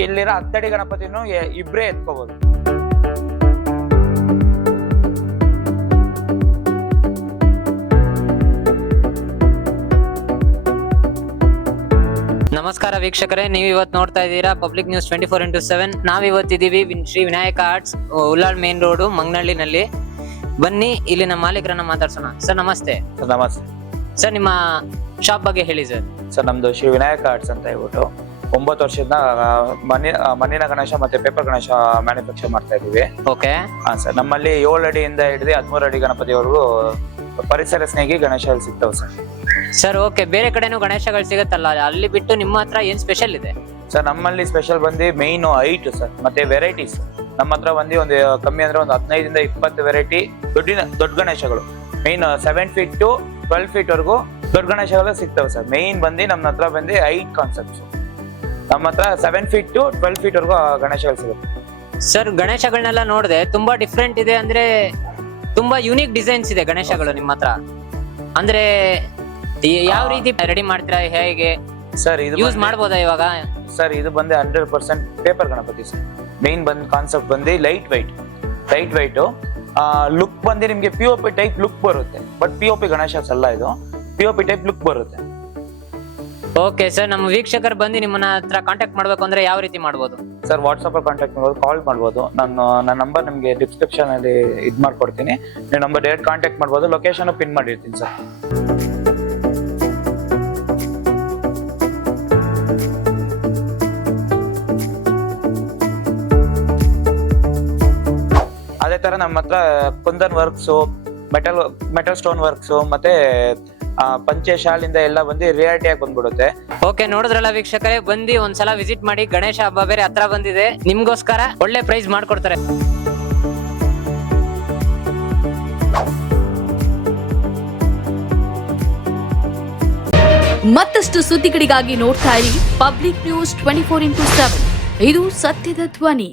ಇಲ್ಲಿರೋ 10 ಅಡಿ ಗಣಪತಿನೂ ಇಬ್ರೇ ಎತ್ಕೋಬಹುದು. ನಮಸ್ಕಾರ ವೀಕ್ಷಕರೇ, ನೀವು ಇವತ್ತು ನೋಡ್ತಾ ಇದ್ದೀರಾ ಪಬ್ಲಿಕ್ ನ್ಯೂಸ್ 24x7. ನಾವಿವತ್ತಿದ್ದೀವಿ Shri Vinayaka arts, Ullal main road, ಮಂಗನಹಳ್ಳಿನಲ್ಲಿ. ಬನ್ನಿ ಇಲ್ಲಿ ನಮ್ಮ ಮಾಲೀಕರನ್ನ ಮಾತಾಡ್ಸೋಣ. ಸರ್ ನಮಸ್ತೆ. ನಮಸ್ತೆ ಸರ್, ನಿಮ್ಮ ಶಾಪ್ ಬಗ್ಗೆ ಹೇಳಿ ಸರ್. ಸರ್, ನಮ್ದು ಶ್ರೀ ವಿನಾಯಕ ಆರ್ಟ್ಸ್ ಅಂತ ಹೇಳ್ಬಿಟ್ಟು 9 ವರ್ಷದಿಂದ ಮಣ್ಣಿನ ಗಣೇಶ ಮತ್ತೆ ಪೇಪರ್ ಗಣೇಶ ಮ್ಯಾನುಫ್ಯಾಕ್ಚರ್ ಮಾಡ್ತಾ ಇದೀವಿ. ಓಕೆ. ಹಾ ಸರ್, ನಮ್ಮಲ್ಲಿ 7 ಅಡಿಯಿಂದ ಹಿಡಿದು 13 ಅಡಿ ಗಣಪತಿವರೆಗೂ ಪರಿಸರ ಸ್ನೇಹಿ ಗಣೇಶ ಸಿಗ್ತಾವೆ ಸರ್. ಸರ್ ಓಕೆ, ಬೇರೆ ಕಡೆನೂ ಗಣೇಶಗಳು ಸಿಗುತ್ತಲ್ಲ, ಅಲ್ಲಿ ಬಿಟ್ಟು ನಿಮ್ಮ ಹತ್ರ ಏನ್ ಸ್ಪೆಷಲ್ ಇದೆ? ಸರ್, ನಮ್ಮಲ್ಲಿ ಸ್ಪೆಷಲ್ ಬಂದು ಮೇನ್ ಹೈಟ್ ಸರ್, ಮತ್ತೆ ವೆರೈಟೀಸ್. ನಮ್ಮ ಹತ್ರ ಬಂದು ಒಂದು ಕಮ್ಮಿ ಅಂದ್ರೆ ಒಂದು 15 ಇಂದ 20 ವೆರೈಟಿ ದೊಡ್ಡ ಗಣೇಶಗಳು. ಮೇನ್ 7 ಫೀಟ್ ಟು 12 ಫೀಟ್ ವರೆಗೂ ದೊಡ್ಡ ಗಣೇಶಗಳು ಸಿಗ್ತವೆ ಸರ್. ಮೇನ್ ಬಂದು ನಮ್ಮ ಹತ್ರ ಬಂದು ಹೈಟ್ ಕಾನ್ಸೆಪ್ಟ್ಸ್. ನಮ್ಮ ಹತ್ರ 7 ಫೀಟ್ ಟು 12 ಫೀಟ್ ವರೆಗೂ ಗಣೇಶಗಳು ಸಿಗುತ್ತೆ. ಸರ್, ಗಣೇಶಗಳನ್ನೆಲ್ಲ ನೋಡಿದೆ, ತುಂಬಾ ಡಿಫ್ರೆಂಟ್ ಇದೆ, ಅಂದ್ರೆ ತುಂಬಾ ಯೂನಿಕ್ ಡಿಸೈನ್ಸ್ ಇದೆ ಗಣೇಶಗಳು ನಿಮ್ಮ ಹತ್ರ. ಅಂದ್ರೆ ಯಾವ ರೀತಿ ರೆಡಿ ಮಾಡ್ತೀರಾ, ಹೇಗೆ ಸರ್ ಇದು ಯೂಸ್ ಮಾಡ್ಬೋದಾ ಇವಾಗ? ಸರ್, ಇದು ಬಂದು 100% ಪೇಪರ್ ಗಣಪತಿ ಸರ್. ಮೇನ್ ಬಂದ್ ಕಾನ್ಸೆಪ್ಟ್ ಬಂದು ಲೈಟ್ ವೈಟ್ ಲುಕ್ ಬಂದು ನಿಮ್ಗೆ POP ಟೈಪ್ ಲುಕ್ ಬರುತ್ತೆ. ಬಟ್ POP ಗಣೇಶಸ್ ಅಲ್ಲ, ಇದು POP ಟೈಪ್ ಲುಕ್ ಬರುತ್ತೆ. ಓಕೆ ಸರ್, ನಮ್ಮ ವೀಕ್ಷಕರು ಬಂದು ನಿಮ್ಮನ್ನ ಹತ್ರ ಕಾಂಟ್ಯಾಕ್ಟ್ ಮಾಡ್ಬೇಕು ಅಂದ್ರೆ ಯಾವ ರೀತಿ ಮಾಡ್ಬೋದು? ಸರ್, ವಾಟ್ಸಪ್ ಅಲ್ಲಿ ಕಾಂಟ್ಯಾಕ್ಟ್ ಮಾಡ್ಬೋದು, ಕಾಲ್ ಮಾಡ್ಬೋದು. ನನ್ನ ನಂಬರ್ ನಿಮ್ಗೆ ಡಿಸ್ಕ್ರಿಪ್ಷನ್ ಅಲ್ಲಿ ಮಾಡ್ಕೊಡ್ತೀನಿ. ನೀವು ನಂಬರ್ ಡೈರೆಕ್ಟ್ ಕಾಂಟ್ಯಾಕ್ಟ್ ಮಾಡ್ಬೋದು. ಲೊಕೇಶನ್ ಪಿನ್ ಮಾಡಿರ್ತೀನಿ ಸರ್. ಅದೇ ತರ ನಮ್ಮ ಹತ್ರ kundan works, metal stone works ಮತ್ತೆ ಪಂಚೆ ಶಾಲಿಂದ ಎಲ್ಲ ಬಂದು ರಿಯಾಲಿಟಿ ಆಗಿ ಬಂದ್ಬಿಡುತ್ತೆ. ಓಕೆ, ನೋಡಿದ್ರಲ್ಲ ವೀಕ್ಷಕರೇ, ಬಂದು ಒಂದ್ಸಲ ವಿಸಿಟ್ ಮಾಡಿ. ಗಣೇಶ ಹಬ್ಬ ಬೇರೆ ಹತ್ರ ಬಂದಿದೆ, ನಿಮ್ಗೋಸ್ಕರ ಒಳ್ಳೆ ಪ್ರೈಸ್ ಮಾಡ್ಕೊಡ್ತಾರೆ. ಮತ್ತಷ್ಟು ಸುದ್ದಿಗಳಿಗಾಗಿ ನೋಡ್ತಾ ಇರಿ ಪಬ್ಲಿಕ್ ನ್ಯೂಸ್ 24x7. ಇದು ಸತ್ಯದ ಧ್ವನಿ.